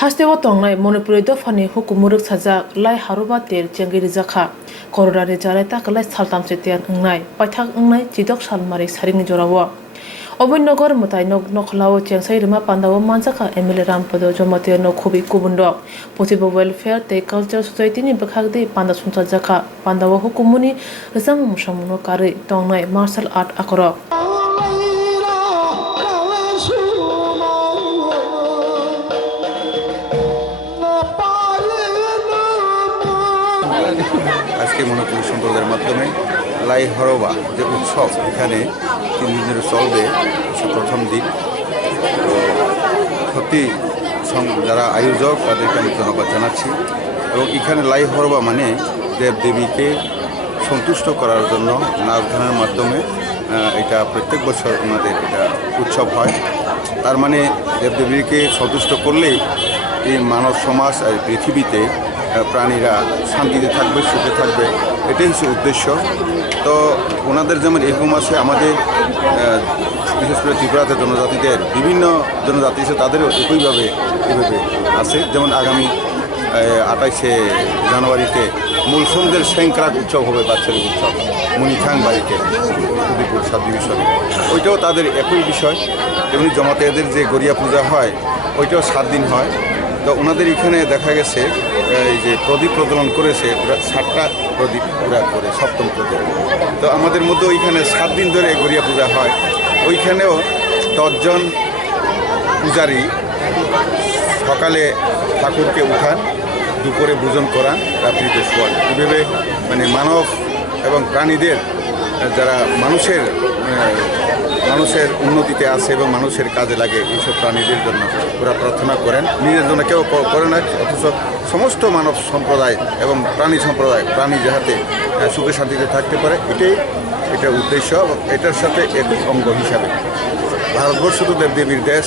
Hastewa tongnai Monipuri dofani hukumuruk sajak lai haruba ter jengiri jakha kororari jarai taklai saltam setian ngnai paithak ngnai chidok salmari saring jorawa Obinogor mutai nokhlawo chengsai rima pandawo manjaka MLA Rampodo Jomate no khubi kubundo Posibo Welfare te Culture Society ni bakhagde panda sunsa jakha pandawo hukumuni resang musamuno kari tongnai martial art akoro আজকে মনোপুরী সম্প্রদায়ের মাধ্যমে লাই হরবা যে উৎসব এখানে 3 দিন ধরে চলবে প্রথম দিন তো সত্যি যারা আয়োজক তাদেরকে আমি ধন্যবাদ জানাচ্ছি এবং এখানে লাই হরবা মানে দেবদেবীকে সন্তুষ্ট করার জন্য নাচ গানের মাধ্যমে এটা প্রত্যেক বছর ওনাদের এটা উৎসব হয় তার মানে দেবদেবীকে সন্তুষ্ট করলেই এই মানব সমাজ আর পৃথিবীতে প্রাণীরা শান্তিতে থাকবে সুখে থাকবে এটাই হচ্ছে উদ্দেশ্য তো ওনাদের যেমন এরকম আছে আমাদের বিশেষ করে ত্রিপুরাতে জনজাতিদের বিভিন্ন জনজাতি আছে তাদেরও একইভাবে এভাবে আছে যেমন আগামী 28শে জানুয়ারিতে মূলসুমদের সেংক্রাক উৎসব হবে বাচ্চাদের উৎসব মনিথাং বাড়িতে উদয়পুর সাব ডিভিশনে ওইটাও তাদের একই বিষয় তেমনি জমাতেদের যে গড়িয়া পূজা হয় ওইটাও 7 দিন হয় তো ওনাদের এখানে দেখা গেছে এই যে প্রদীপ প্রজ্বলন করেছে ওরা 7টা প্রদীপ পুরা করে সপ্তম প্রদীপ তো আমাদের মধ্যে ওইখানে 7 দিন ধরে গড়িয়া পূজা হয় ওইখানেও 10 জন পূজারী সকালে ঠাকুরকে উঠান দুপুরে ভোজন করান রাত্রিতে শোয়ান এভাবে মানে মানব এবং প্রাণীদের যারা মানুষের উন্নতিতে আছে এবং মানুষের কাজে লাগে এইসব প্রাণীদের জন্য ওরা প্রার্থনা করেন নিজের জন্য কেউ করে না অথচ সমস্ত মানব সম্প্রদায় এবং প্রাণী যাহাতে সুখে শান্তিতে থাকতে পারে এটা উদ্দেশ্য এবং এটার সাথে এক অঙ্গ হিসাবে ভারতবর্ষ তো দেবদেবীর দেশ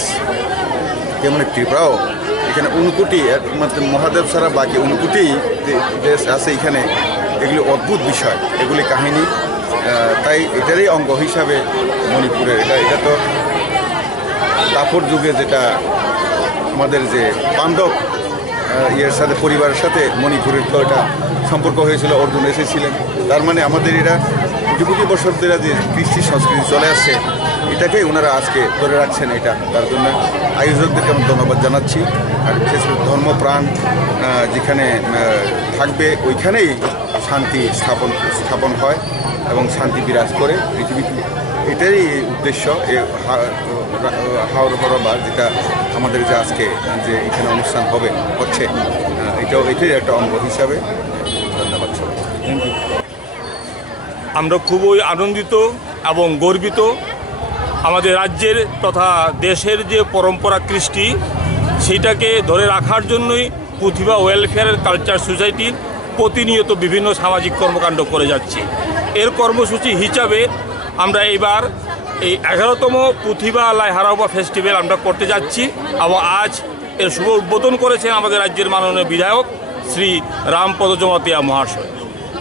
তেমনি ত্রিপুরাও এখানে 59 কোটি একমাত্র মহাদেব ছাড়া বাকি 59 কোটি দেশ আছে এখানে এগুলি অদ্ভুত বিষয় এগুলি কাহিনী তাই এটারই অঙ্গ হিসাবে মণিপুরের এটা তো দাপর যুগে যেটা আমাদের যে পাণ্ডব ইয়ের সাথে পরিবারের সাথে মণিপুরের তো এটা সম্পর্ক হয়েছিল অর্জুন এসেছিলেন তার মানে আমাদের এরা কোটি কোটি বছর ধরে যে কৃষ্টি সংস্কৃতি চলে আসছে এটাকেই ওনারা আজকে ধরে রাখছেন এটা তার জন্য আয়োজকদেরকে আমি ধন্যবাদ জানাচ্ছি আর বিশেষ করে ধর্মপ্রাণ যেখানে থাকবে ওইখানেই শান্তি স্থাপন হয় এবং শান্তি বিরাজ করে পৃথিবীতে এটারই উদ্দেশ্য হাওড় হরবা যেটা আমাদের যে আজকে যে এখানে অনুষ্ঠান হচ্ছে এটাই একটা অঙ্গ হিসাবে ধন্যবাদ সবাই থ্যাংক ইউ আমরা খুবই আনন্দিত এবং গর্বিত আমাদের রাজ্যের তথা দেশের যে পরম্পরা কৃষ্টি সেইটাকে ধরে রাখার জন্যই প্রতিভা ওয়েলফেয়ার কালচার সোসাইটির প্রতিনিয়ত বিভিন্ন সামাজিক কর্মকাণ্ড করে যাচ্ছে এর কর্মসূচি হিসাবে আমরা এবার এই 11তম প্রতিভা লাই হারাবা ফেস্টিভ্যাল আমরা করতে যাচ্ছি এবং আজ এর শুভ উদ্বোধন করেছেন আমাদের রাজ্যের মাননীয় বিধায়ক শ্রী রামপদ জমাতিয়া মহাশয়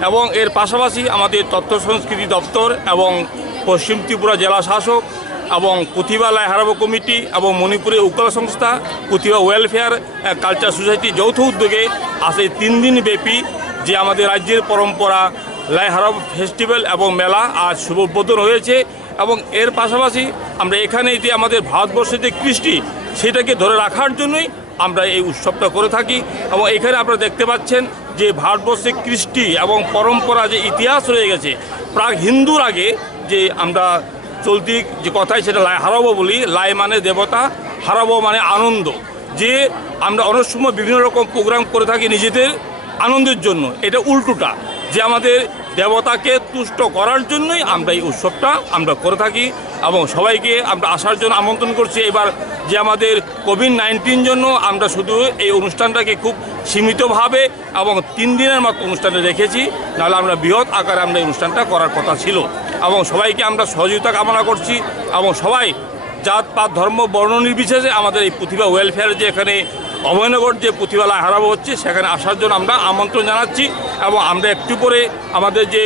এবং এর পাশাপাশি আমাদের তথ্য সংস্কৃতি দপ্তর এবং পশ্চিম ত্রিপুরা জেলা শাসক এবং প্রতিভা লাই হারাবা কমিটি এবং মণিপুরের উকাল সংস্থা প্রতিভা ওয়েলফেয়ার কালচার সোসাইটি যৌথ উদ্যোগে আজ এই 3 দিন ব্যাপী যে আমাদের রাজ্যের পরম্পরা লাই হারাবা ফেস্টিভ্যাল এবং মেলা আজ শুভ উদ্বোধন হয়েছে এবং এর পাশাপাশি আমরা এখানে যে আমাদের ভারতবর্ষের যে কৃষ্টি সেটাকে ধরে রাখার জন্যই আমরা এই উৎসবটা করে থাকি এবং এখানে আপনারা দেখতে পাচ্ছেন যে ভারতবর্ষের কৃষ্টি এবং পরম্পরা যে ইতিহাস রয়ে গেছে প্রাক হিন্দুর আগে যে আমরা চলতি যে কথাই সেটা লাই হারাবো বলি লাই মানে দেবতা হারাবো মানে আনন্দ যে আমরা অনেক সময় বিভিন্ন রকম প্রোগ্রাম করে থাকি নিজেদের আনন্দের জন্য এটা উল্টোটা যে আমাদের দেবতাকে তুষ্ট করার জন্যই আমরা এই উৎসবটা আমরা করে থাকি এবং সবাইকে আমরা আসার জন্য আমন্ত্রণ করছি এবার যে আমাদের কোভিড-19 জন্য আমরা শুধু এই অনুষ্ঠানটাকে খুব সীমিতভাবে এবং 3 দিনের মতো অনুষ্ঠানে রেখেছি নাহলে আমরা বৃহৎ আকারে আমরা এই অনুষ্ঠানটা করার কথা ছিল এবং সবাইকে আমরা সহযোগিতা কামনা করছি এবং সবাই জাতপাত ধর্ম বর্ণ নির্বিশেষে আমাদের এই প্রতিভা ওয়েলফেয়ার যে এখানে অভয়নগর যে প্রতিভা লাই হারাবো হচ্ছে সেখানে আসার জন্য আমরা আমন্ত্রণ জানাচ্ছি এবং আমরা একটু পরে আমাদের যে